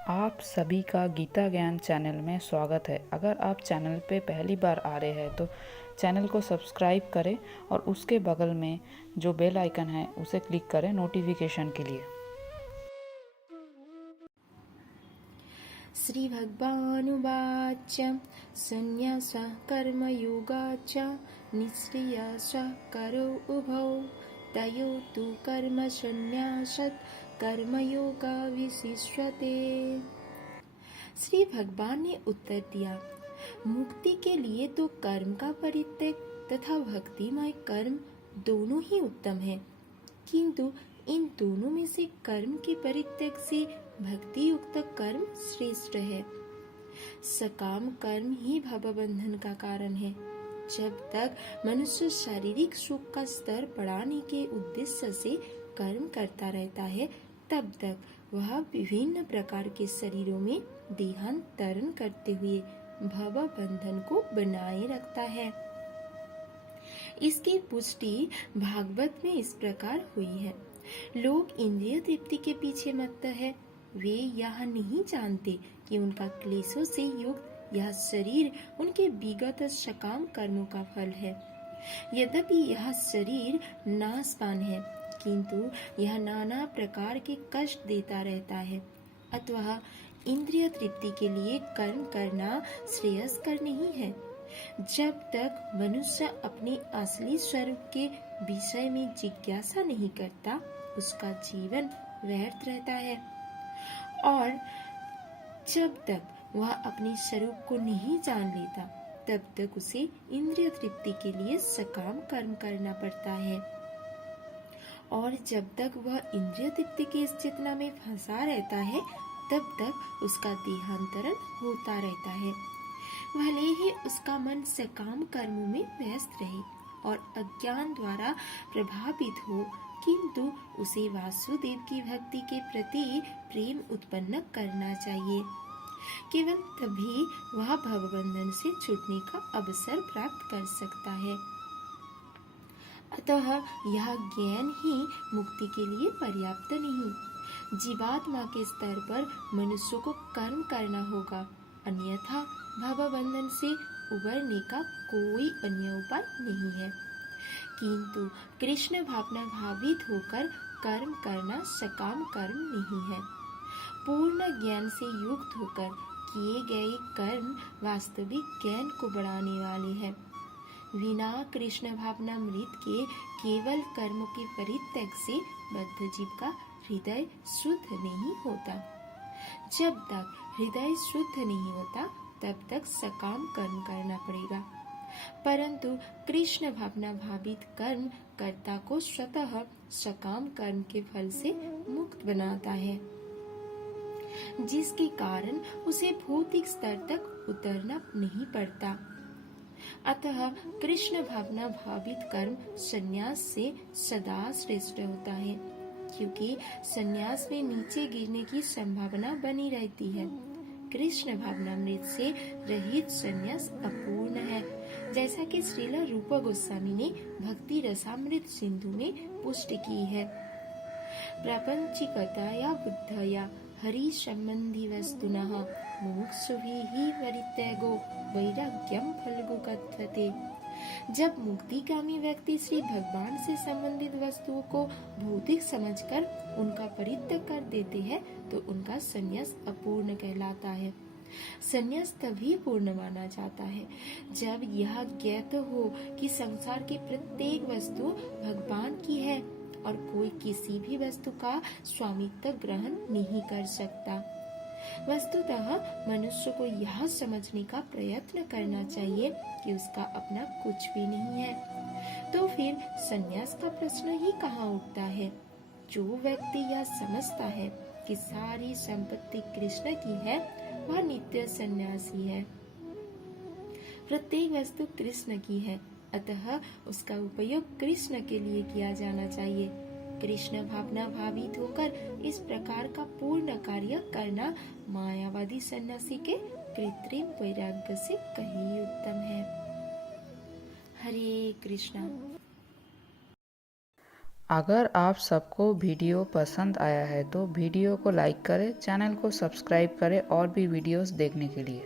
आप सभी का गीता ज्ञान चैनल में स्वागत है। अगर आप चैनल पे पहली बार आ रहे हैं तो चैनल को सब्सक्राइब करें और उसके बगल में जो बेल आइकन है उसे क्लिक करें नोटिफिकेशन के लिए। श्री भगवानुवाच संन्यास कर्मयोगाच निःश्रिय करो उभौ तयो तु कर्म संन्यासात् कर्मयोगा विशिष्यते। श्री भगवान ने उत्तर दिया, मुक्ति के लिए तो कर्म का परित्याग तथा भक्तिमय कर्म दोनों ही उत्तम है, किंतु इन दोनों में से कर्म के परित्याग से भक्ति युक्त कर्म श्रेष्ठ है। सकाम कर्म ही भवबंधन का कारण है। जब तक मनुष्य शारीरिक सुख का स्तर बढ़ाने के उद्देश्य से कर्म करता रहता है, तब तक वह विभिन्न प्रकार के शरीरों में देहांतरण करते हुए भवबंधन को बनाए रखता है। इसकी पुष्टि भागवत में इस प्रकार हुई है। लोग इंद्रिय तृप्ति के पीछे मत्त है। वे यह नहीं जानते कि उनका क्लेशों से युक्त यह शरीर उनके विगत सकाम कर्मों का फल है। यद्यपि यह शरीर नाशवान है, किंतु यह नाना प्रकार के कष्ट देता रहता है। अतः इंद्रिय तृप्ति के लिए कर्म करना श्रेयस्कर नहीं है। जब तक मनुष्य अपने असली स्वरूप के विषय में जिज्ञासा नहीं करता, उसका जीवन व्यर्थ रहता है, और जब तक वह अपने स्वरूप को नहीं जान लेता, तब तक उसे इंद्रिय तृप्ति के लिए सकाम कर्म करना पड़ता है। और जब तक वह इंद्रिय तृप्ति की इस चेतना में फंसा रहता है, तब तक उसका देहांतरण होता रहता है। भले ही उसका मन सकाम कर्मों में व्यस्त रहे और अज्ञान द्वारा प्रभावित हो, किंतु उसे वासुदेव की भक्ति के प्रति प्रेम उत्पन्न करना चाहिए। केवल तभी वह भवबंधन से छूटने का अवसर प्राप्त कर सकता है। अतः यह ज्ञान ही मुक्ति के लिए पर्याप्त नहीं। जीवात्मा के स्तर पर मनुष्य को कर्म करना होगा, अन्यथा भवबंधन से उबरने का कोई अन्य उपाय नहीं है। किंतु कृष्ण भावना भावित होकर कर्म करना सकाम कर्म नहीं है। पूर्ण ज्ञान से युक्त होकर किए गए कर्म वास्तविक ज्ञान को बढ़ाने वाले हैं। बिना कृष्ण भावना मृत के केवल कर्म के परित्याग से बद्ध जीव का हृदय शुद्ध नहीं होता। जब तक हृदय शुद्ध नहीं होता, तब तक सकाम कर्म करना पड़ेगा। परंतु कृष्ण भावना भावित कर्म कर्ता को स्वतः सकाम कर्म के फल से मुक्त बनाता है, जिसके कारण उसे भौतिक स्तर तक उतरना नहीं पड़ता। अतः कृष्ण भावना भावित कर्म संन्यास से सदा श्रेष्ठ होता है, क्योंकि संन्यास में नीचे गिरने की संभावना बनी रहती है। कृष्ण भावनामृत से रहित संन्यास अपूर्ण है, जैसा कि श्रील रूप गोस्वामी ने भक्ति रसामृत सिंधु में पुष्टि की है। प्रापंचिकताया बुद्धया हरि संबंधी वस्तुनः मुमुक्षुभिः परित्यागो वैराग्यम फल्गु कथ्यते। जब मुक्तिकामी व्यक्ति श्री भगवान से संबंधित वस्तुओं को भौतिक समझकर उनका परित्याग कर देते हैं, तो उनका संन्यास अपूर्ण कहलाता है। संन्यास तभी पूर्ण माना जाता है जब यह ज्ञात हो कि संसार की प्रत्येक वस्तु भगवान की है और कोई किसी भी वस्तु का स्वामित्व ग्रहण नहीं कर सकता। वस्तुतः मनुष्य को यह समझने का प्रयत्न करना चाहिए कि उसका अपना कुछ भी नहीं है, तो फिर संन्यास का प्रश्न ही कहाँ उठता है। जो व्यक्ति यह समझता है कि सारी संपत्ति कृष्ण की है, वह नित्य सन्यासी है। प्रत्येक वस्तु कृष्ण की है, अतः उसका उपयोग कृष्ण के लिए किया जाना चाहिए। कृष्ण भावना भावित होकर इस प्रकार का पूर्ण कार्य करना मायावादी सन्यासी के कृत्रिम वैराग्य से कहीं उत्तम है। हरे कृष्णा। अगर आप सबको वीडियो पसंद आया है तो वीडियो को लाइक करें, चैनल को सब्सक्राइब करें और भी वीडियोस देखने के लिए।